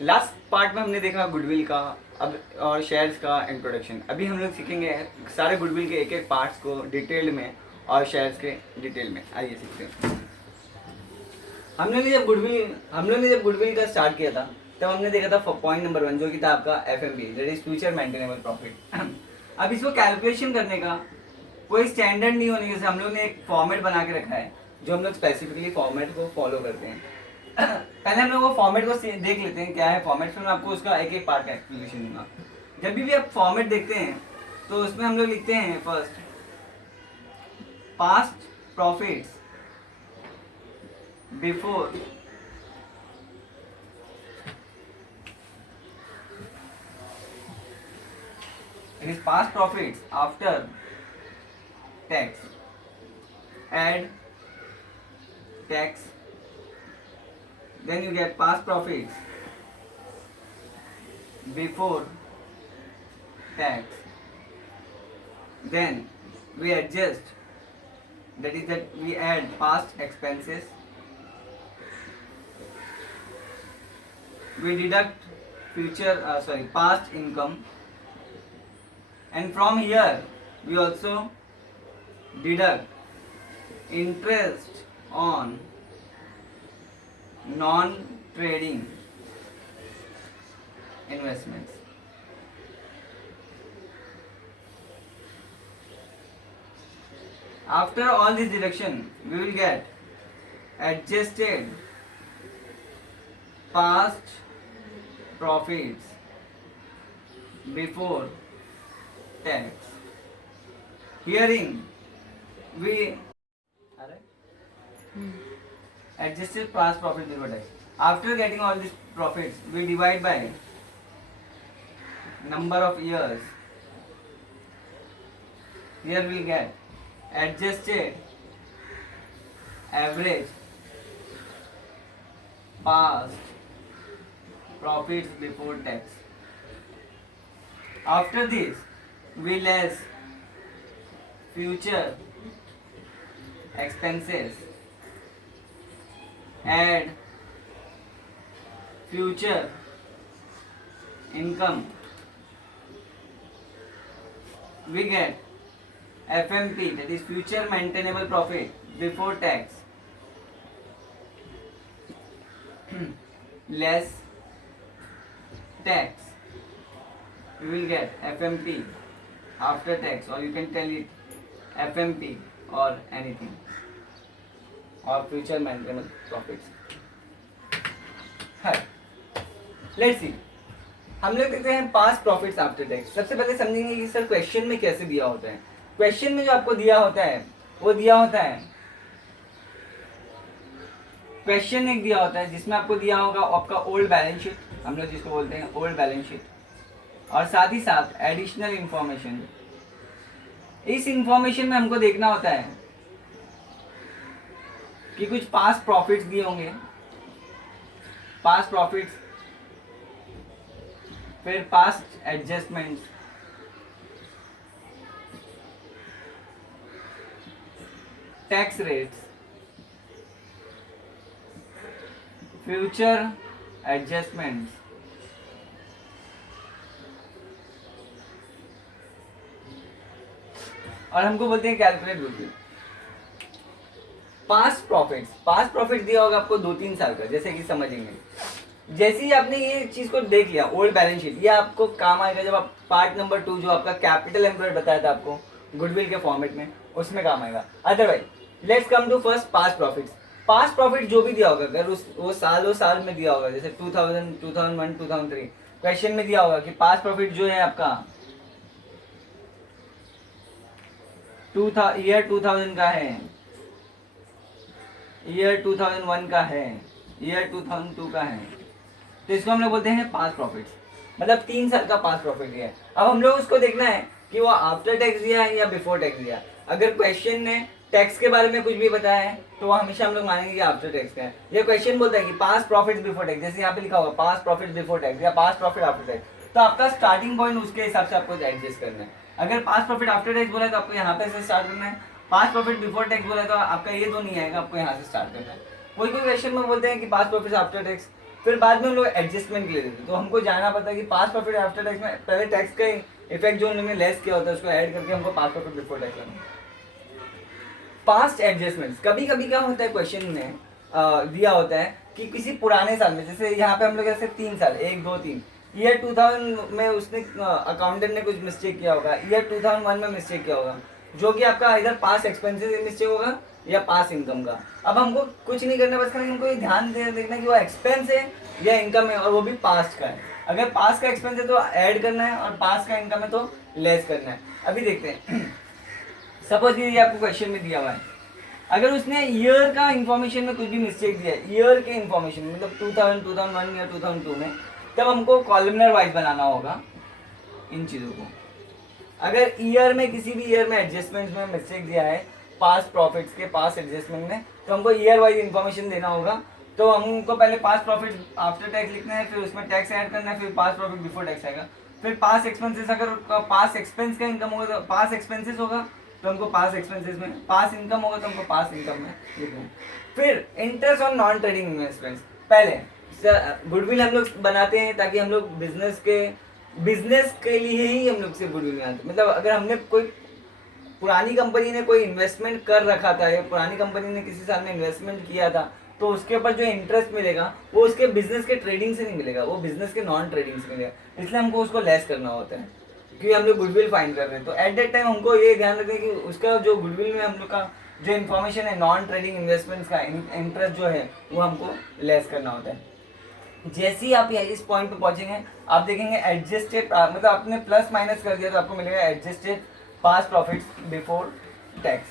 Last part में हमने देखा गुडविल का अब और शेयर्स का इंट्रोडक्शन। अभी हम लोग सीखेंगे सारे गुडविल के एक एक पार्ट्स को डिटेल में और शेयर्स के डिटेल में। आइए सीखते हैं। हम लोग ने जब गुडविल का स्टार्ट किया था तब हमने देखा था पॉइंट नंबर 1 जो कि था आपका FMP, that is future maintainable profit. अब इसको कैलकुलेशन करने का कोई स्टैंडर्ड नहीं होने जैसे हम लोग ने एक फॉर्मेट बना के रखा है जो हम लोग स्पेसिफिकली फॉर्मेट को फॉलो करते हैं। पहले हम लोग वो फॉर्मेट को देख लेते हैं क्या है फॉर्मेट, फिर मैं आपको उसका एक एक पार्ट का एक्सप्लेनेशन दूंगा। जब भी आप फॉर्मेट देखते हैं तो उसमें हम लोग लिखते हैं first past profits before it is past profits after tax, add tax, then you get past profits before tax, then we adjust, that we add past expenses, we deduct past income, and from here we also deduct interest on non-trading investments. After all this deduction we will get adjusted past profits before tax. Herein we adjusted past profit before tax. After getting all these profits, we divide by number of years. Here we get adjusted average past profits before tax. After this, we less future expenses, add future income, we get FMP, that is future maintainable profit before tax, less tax, we will get FMP after tax, or you can tell it FMP or anything, or future maintainable profits. है, let's see, हम लोग देखते हैं past profits after tax. सबसे पहले समझेंगे कि sir question में कैसे दिया होता है। क्वेश्चन में जो आपको दिया होता है वो दिया होता है, क्वेश्चन एक दिया होता है जिसमें आपको दिया होगा आपका ओल्ड बैलेंस शीट, हम लोग जिसको बोलते हैं ओल्ड बैलेंस शीट, और साथ ही साथ एडिशनल इंफॉर्मेशन। इस इंफॉर्मेशन में हमको देखना होता है कि कुछ पास्ट प्रॉफिट्स दिए होंगे, पास्ट प्रॉफिट्स, फिर past adjustments, tax rates, future adjustments, और हमको बोलते हैं कैलकुलेट गुडविल। पास्ट प्रॉफिट दिया होगा आपको 2-3 साल का, जैसे कि समझेंगे। जैसे ही आपने ये चीज को देख लिया ओल्ड बैलेंस शीट, ये आपको काम आएगा जब आप पार्ट नंबर 2 जो आपका कैपिटल एम्प्लॉयड बताया था आपको गुडविल के फॉर्मेट में, उसमें काम आएगा। Otherwise let's come to first past profits. Past profit जो भी दिया होगा, अगर वो साल में दिया होगा, जैसे 2000, 2001, 2003 क्वेश्चन में दिया होगा कि पास्ट प्रॉफिट जो है आपका ईयर 2000 का है, ईयर 2001 का है, ईयर 2002 का है, तो इसको हम लोग बोलते हैं पास्ट प्रॉफिट्स, मतलब 3 साल का पास्ट प्रॉफिट दिया है। अब हम लोग उसको देखना है कि वो आफ्टर टैक्स दिया है या बिफोर टैक्स दिया। अगर क्वेश्चन ने टैक्स के बारे में कुछ भी बताया है तो वो हमेशा हम लोग मानेंगे कि आफ्टर टैक्स का है। ये क्वेश्चन बोलता है कि पास्ट प्रॉफिट बिफोर टैक्स, जैसे यहाँ पे लिखा होगा पास्ट प्रॉफिट बिफोर टैक्स या पास्ट प्रॉफिट आफ्टर टैक्स, तो आपका स्टार्टिंग पॉइंट उसके हिसाब से आपको एडजस्ट करना है। अगर पास्ट प्रॉफिट आफ्टर टैक्स बोला है तो आपको यहाँ पे से स्टार्ट करना है, पास्ट प्रॉफिट बिफोर टैक्स बोला है तो आपका ये दो नहीं आएगा, आपको यहाँ से स्टार्ट करना है। कोई क्वेश्चन में बोलते हैं कि पास्ट प्रॉफिट आफ्टर टैक्स, फिर बाद में हम लोग एडजस्टमेंट के लिए देते हैं। तो हमको जाना पड़ता है कि पास प्रॉफिट आफ्टर टैक्स में पहले टैक्स का इफेक्ट जो उन्होंने लेस किया होता है उसको ऐड करके हमको पास प्रॉफिट बिफोर टैक्स लाना है। पास्ट एडजस्टमेंट्स, कभी कभी क्या होता है क्वेश्चन में दिया होता है कि किसी पुराने साल में, जैसे यहाँ पे हम लोग ऐसे 3 साल 1 2 3 ईयर 2000 में उसने अकाउंटेंट ने कुछ मिस्टेक किया होगा, ईयर 2001 में मिस्टेक किया होगा, जो कि आपका इधर पास एक्सपेंसेस मिस्टेक होगा या पास इनकम का। अब हमको कुछ नहीं करना, बस खाली हमको ये ध्यान देखना कि वो एक्सपेंस है या इनकम है, और वो भी पास्ट का है। अगर पास का एक्सपेंस है तो ऐड करना है, और पास का इनकम है तो लेस करना है। अभी देखते हैं, सपोज ये आपको क्वेश्चन में दिया हुआ है, अगर उसने ईयर का इंफॉर्मेशन में कुछ भी मिस्टेक दिया है, ईयर के इंफॉर्मेशन मतलब 2000, 2001 या 2002 में, तब हमको कॉलमनर वाइज बनाना होगा इन चीज़ों को। अगर ईयर में किसी भी ईयर में एडजस्टमेंट में मिस्टेक दिया है पास प्रॉफिट्स के पास एडजस्टमेंट में, तो हमको ईयर वाइज इन्फॉर्मेशन देना होगा। तो हमको पहले पास प्रॉफिट आफ्टर टैक्स लिखना है, फिर उसमें टैक्स ऐड करना है, फिर पास प्रॉफिट बिफोर टैक्स आएगा, फिर पास एक्सपेंसेस, अगर पास एक्सपेंस का इनकम होगा तो पास एक्सपेंसेस होगा तो हमको पास एक्सपेंसेस में, पास इनकम होगा तो हमको पास इनकम में लिखना है। फिर interest on non trading investments, पहले गुडविल हम लोग बनाते हैं ताकि हम लोग बिजनेस के लिए ही हम लोग से गुडविल बनाते हैं। मतलब अगर हमने कोई पुरानी कंपनी ने कोई इन्वेस्टमेंट कर रखा था या पुरानी कंपनी ने किसी साल में इन्वेस्टमेंट किया था, तो उसके ऊपर जो इंटरेस्ट मिलेगा वो उसके बिजनेस के ट्रेडिंग से नहीं मिलेगा, वो बिजनेस के नॉन ट्रेडिंग से मिलेगा। इसलिए हमको उसको लेस करना होता है क्योंकि हम लोग गुडविल फाइंड कर रहे हैं। तो एट दैट टाइम हमको ये ध्यान रखें कि उसका जो गुडविल में हम लोग का जो इन्फॉर्मेशन है नॉन ट्रेडिंग इन्वेस्टमेंट्स का इंटरेस्ट जो है वो हमको लेस करना होता है। जैसे ही आप इस पॉइंट पे पहुंचेंगे आप देखेंगे एडजस्टेड, मतलब आपने प्लस माइनस कर दिया तो आपको मिलेगा एडजस्टेड पास प्रॉफिट्स बिफोर टैक्स,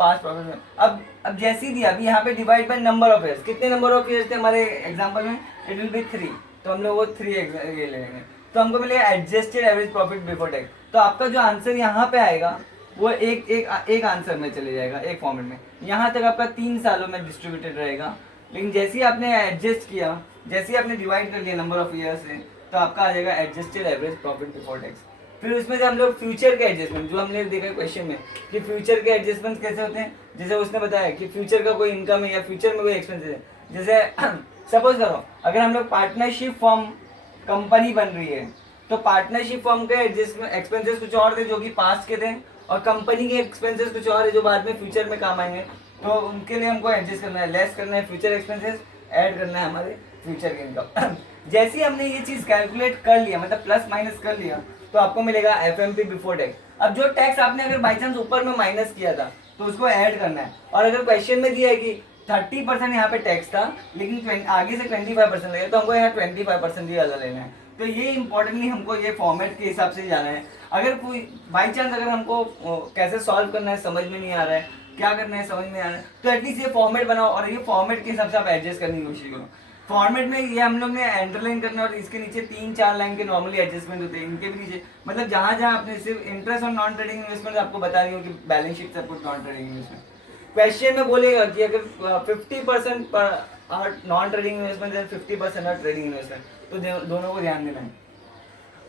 पास प्रॉफिट में। अब जैसे ही दिया, अभी यहाँ पे divide by number of years, कितने नंबर ऑफ ईयर्स थे हमारे एग्जांपल में, इट विल बी 3, तो हम लोग वो 3 ये ले लेंगे, तो हमको मिलेगा adjusted average profit before tax. तो आपका जो आंसर यहाँ पे आएगा वो एक आंसर में चले जाएगा, एक फॉर्मेट में। यहाँ तक आपका 3 सालों में डिस्ट्रीब्यूटेड रहेगा, लेकिन जैसे ही आपने एडजस्ट किया, जैसे ही आपने डिवाइड कर लिया नंबर ऑफ ईयर से, तो आपका आ जाएगा adjusted average profit before tax. फिर उसमें से हम लोग फ्यूचर के एडजस्टमेंट, जो हमने देखा क्वेश्चन में कि फ्यूचर के एडजस्टमेंट कैसे होते हैं, जैसे उसने बताया कि फ्यूचर का कोई इनकम है या फ्यूचर में कोई एक्सपेंसेस है। जैसे सपोज करो अगर हम लोग पार्टनरशिप फॉर्म कंपनी बन रही है, तो पार्टनरशिप फॉर्म के एडजस्टमेंट एक्सपेंसेस कुछ और थे जो कि पास्ट के थे, और कंपनी के एक्सपेंसेस कुछ और है जो बाद में फ्यूचर में काम आएंगे, तो उनके लिए हमको एडजस्ट करना है, लेस करना है फ्यूचर एक्सपेंसेस, ऐड करना है हमारे फ्यूचर के इनकम। जैसे ही हमने ये चीज़ कैलकुलेट कर लिया, मतलब प्लस माइनस कर लिया, तो आपको मिलेगा एफएमपी बिफोर टैक्स। अब जो टैक्स आपने अगर बाई चांस ऊपर में माइनस किया था तो उसको ऐड करना है, और अगर क्वेश्चन में दिया है कि 30% यहाँ पे टैक्स था लेकिन आगे से 25% लगेगा, तो हमको यहाँ 25% ही अलग लेना है। तो ये इंपॉर्टेंटली हमको ये फॉर्मेट के हिसाब से जाना है। अगर कोई बाई चांस अगर हमको कैसे सॉल्व करना है समझ में नहीं आ रहा है, क्या करना है समझ में आ रहा है, तो एटलीस्ट ये फॉर्मेट बनाओ और ये फॉर्मेट के हिसाब से आप एडजस्ट करने की कोशिश करो। फॉर्मेट में ये हम लोग ने अंडरलाइन करना, और इसके नीचे 3-4 लाइन के नॉर्मली एडजस्टमेंट होते हैं, इनके भी नीचे मतलब जहाँ जहाँ आपने सिर्फ इंटरेस्ट और नॉन ट्रेडिंग इन्वेस्टमेंट आपको बता रही हो कि बैलेंस शीट सब कुछ नॉन ट्रेडिंग इन्वेस्टमेंट। क्वेश्चन में बोलेगा कि अगर 50% नॉन ट्रेडिंग इन्वेस्टमेंट है 50% ट्रेडिंग इन्वेस्टमेंट, तो दोनों को ध्यान देना है।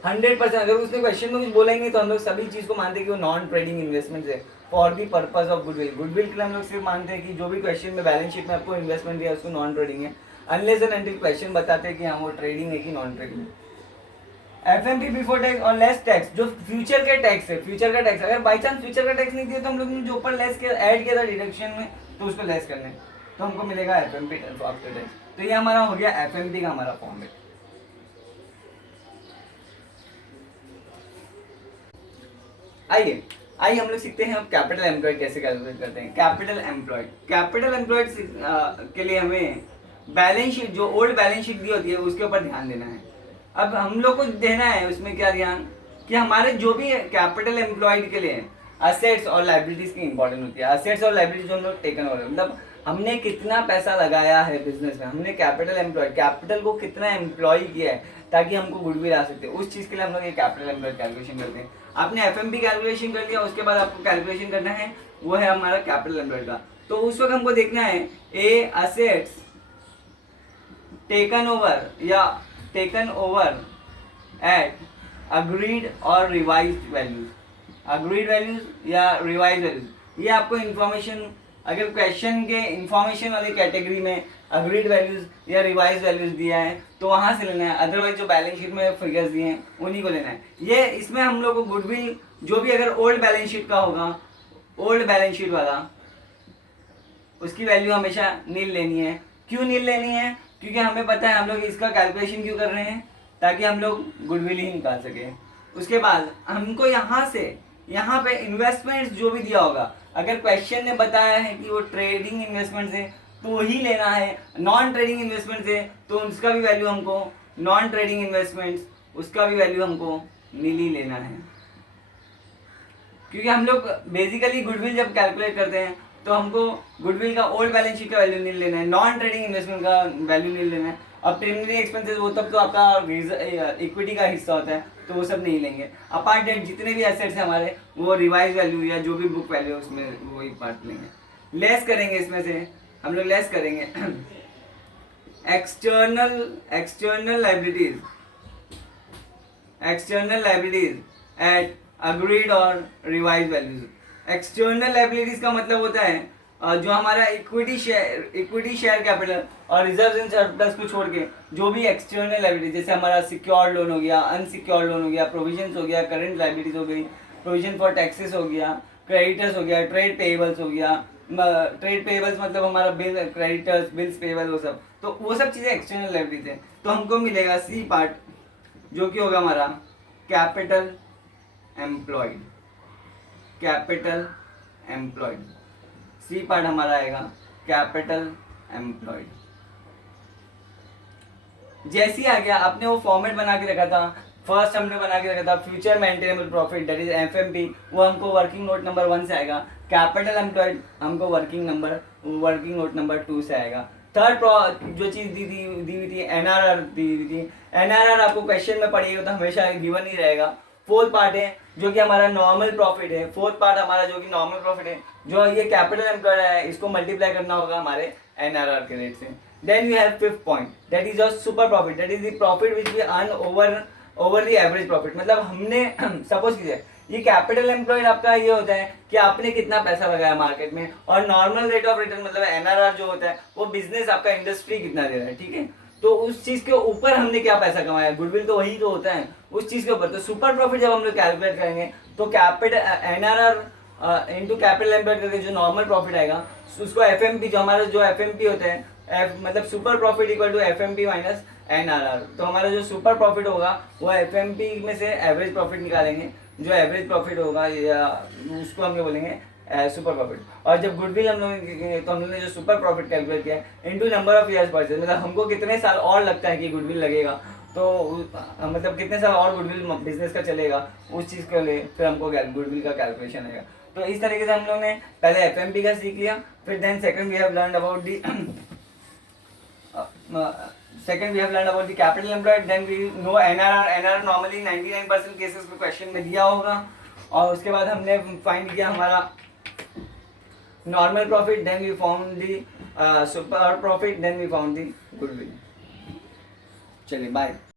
100% अगर उसने क्वेश्चन में कुछ बोलेंगे तो हम लोग सभी चीज़ को मानते हैं कि वो नॉन ट्रेडिंग इन्वेस्टमेंट है for the purpose of goodwill. Goodwill के लिए हम लोग सिर्फ मानते हैं कि जो भी क्वेश्चन में बैलेंस शीट में आपको इन्वेस्टमेंट दिया उसको नॉन ट्रेडिंग है, अनलेस एंड अनटिल क्वेश्चन बताते हैं कि हाँ वो ट्रेडिंग है कि नॉन ट्रेडिंग है। एफएमपी बिफोर टैक्स और लेस टैक्स, जो फ्यूचर के टैक्स है, फ्यूचर का टैक्स, अगर बाई चांस फ्यूचर का टैक्स नहीं दिया तो हम लोग ने जो ऊपर लेस किया ऐड किया था डिडक्शन में, तो उसको लेस करना है, तो हमको मिलेगा एफएमपी आफ्टर टैक्स। तो ये हमारा हो गया एफएमपी का हमारा फॉर्मेट। आइए हम लोग सीखते हैं अब कैपिटल एम्प्लॉयड कैसे कैलकुलेट करते हैं। कैपिटल एम्प्लॉयड के लिए हमें बैलेंस शीट, जो ओल्ड बैलेंस शीट दी होती है उसके ऊपर ध्यान देना है। अब हम लोग को देना है उसमें क्या ध्यान, कि हमारे जो भी कैपिटल एम्प्लॉयड के लिए असेट्स और लाइबिलिटीज की इंपॉर्टेंट होती है। असेट्स और लाइबिलिटीज जो हम लोग टेकन हो रहे हैं, मतलब हमने कितना पैसा लगाया है बिजनेस में, हमने कैपिटल को कितना एम्प्लॉय किया है ताकि हमको गुडविल आ सकते हैं, उस चीज़ के लिए हम लोग ये कैपिटल एम्प्लॉयड कैलकुलेशन करते हैं। आपने एफएमपी कैलकुलेशन कर लिया, उसके बाद आपको कैलकुलेशन करना है वो है हमारा कैपिटल एम्प्लॉयड का। तो उस वक्त हमको देखना है a assets taken over at agreed और रिवाइज्ड वैल्यूज, अग्रीड वैल्यूज या रिवाइज वैल्यूज। ये आपको इन्फॉर्मेशन, अगर क्वेश्चन के इंफॉर्मेशन वाली कैटेगरी में अग्रीड वैल्यूज या रिवाइज वैल्यूज दिया है तो वहाँ से लेना है, अदरवाइज जो बैलेंस शीट में फिगर्स दिए हैं उन्हीं को लेना है। ये इसमें हम लोग को गुडविल जो भी अगर ओल्ड बैलेंस शीट का होगा, ओल्ड बैलेंस शीट वाला, उसकी वैल्यू हमेशा नील लेनी है। क्यों नील लेनी है? क्योंकि हमें पता है हम लोग इसका कैलकुलेशन क्यों कर रहे हैं, ताकि हम लोग गुडविल ही निकाल सकें। उसके बाद हमको यहाँ से यहाँ पे इन्वेस्टमेंट्स जो भी दिया होगा, अगर क्वेश्चन ने बताया है कि वो ट्रेडिंग इन्वेस्टमेंट्स है तो ही लेना है, नॉन ट्रेडिंग इन्वेस्टमेंट्स है तो उसका भी वैल्यू हमको, नॉन ट्रेडिंग इन्वेस्टमेंट्स उसका भी वैल्यू हमको नील ही लेना है। क्योंकि हम लोग बेसिकली गुडविल जब कैलकुलेट करते हैं तो हमको गुडविल का ओल्ड बैलेंस शीट का वैल्यू नील लेना है, नॉन ट्रेडिंग इन्वेस्टमेंट का वैल्यू नील लेना है। अब प्रीमियरी एक्सपेंसेस वो तब तो आपका इक्विटी का हिस्सा होता है तो वो सब नहीं लेंगे। अपार्ट डेट जितने भी एसेट्स हैं हमारे वो रिवाइज वैल्यू या जो भी बुक वैल्यू है उसमें वही पार्ट लेंगे। लेस करेंगे, इसमें से हम लोग लेस करेंगे एक्सटर्नल लाइबिलिटीज एट अग्रीड और रिवाइज वैल्यूज। एक्सटर्नल लाइबिलिटीज का मतलब होता है जो हमारा इक्विटी शेयर कैपिटल और रिजर्व इन सरप्लस को छोड़ के जो भी एक्सटर्नल लाइबिलिटी, जैसे हमारा सिक्योर्ड लोन हो गया, अनसिक्योर्ड लोन हो गया, प्रोविजंस हो गया, करंट लाइबिलिटीज हो गई, प्रोविजन फॉर टैक्सेस हो गया, क्रेडिटर्स हो गया, ट्रेड पेएबल्स हो गया। ट्रेड पेएबल्स मतलब हमारा बिल, क्रेडिटर्स, बिल्स पेएबल, वो सब, तो वो सब चीज़ें एक्सटर्नल लाइबिलिटीज है। तो हमको मिलेगा सी पार्ट जो कि होगा हमारा capital employed, capital employed. C part हमारा आएगा कैपिटल एम्प्लॉयड। जैसे ही आ गया, आपने वो फॉर्मेट बना के रखा था, फर्स्ट हमने बना के रखा था future maintainable profit that is FMP, वो हमको वर्किंग नोट नंबर 1 से आएगा। कैपिटल एम्प्लॉयड हमको वर्किंग नोट नंबर 2 से आएगा। थर्ड जो चीज़ दी हुई थी एनआरआर दी हुई थी। एनआरआर आपको क्वेश्चन में पढ़िएगा तो हमेशा गिवन ही रहेगा। फोर्थ पार्ट है जो कि हमारा नॉर्मल प्रॉफिट है। फोर्थ पार्ट हमारा जो कि नॉर्मल प्रॉफिट है, जो ये कैपिटल एम्प्लॉयड है, इसको मल्टीप्लाई करना होगा हमारे एनआरआर के रेट से। Then we have fifth point that is your super profit, that is the profit which we earn over the average profit. मतलब हमने सपोज कीजिए ये कैपिटल एम्प्लॉयड आपका ये होता है कि आपने कितना पैसा लगाया मार्केट में, और नॉर्मल रेट ऑफ रिटर्न मतलब एनआरआर जो होता है वो बिजनेस आपका इंडस्ट्री कितना दे रहा है, ठीक है। तो उस चीज के ऊपर हमने क्या पैसा कमाया, गुडविल तो वही तो होता है उस चीज के ऊपर। तो सुपर प्रॉफिट जब हम लोग कैलकुलेट करेंगे तो capital NRR into capital employed करके जो नॉर्मल प्रॉफिट आएगा उसको एफएमपी, जो हमारा जो एफएमपी होता है मतलब super profit equal to FMP minus NRR. तो हमारा जो सुपर प्रॉफिट होगा वो एफएमपी में से एवरेज प्रॉफिट निकालेंगे, जो एवरेज प्रॉफिट होगा या उसको हम बोलेंगे सुपर प्रॉफिट। और जब गुडविल हम लोग तो हम लोग ने जो सुपर प्रॉफिट कैलकुलेट किया into number of years purchase, मतलब हमको कितने साल और लगता है कि गुडविल लगेगा, तो मतलब कितने साल और गुडविल बिजनेस का चलेगा, उस चीज़ के लिए फिर हमको गुडविल का कैलकुलेशन आएगा। तो इस तरीके से हम लोग ने पहले एफएमपी का सीख लिया, फिर then second we have learned about the capital employed, then we know NRR. NRR normally 99% cases में क्वेश्चन में दिया होगा। और उसके बाद हमने फाइंड किया हमारा normal profit, then we found the super profit, then we found the goodwill. चलिए बाय।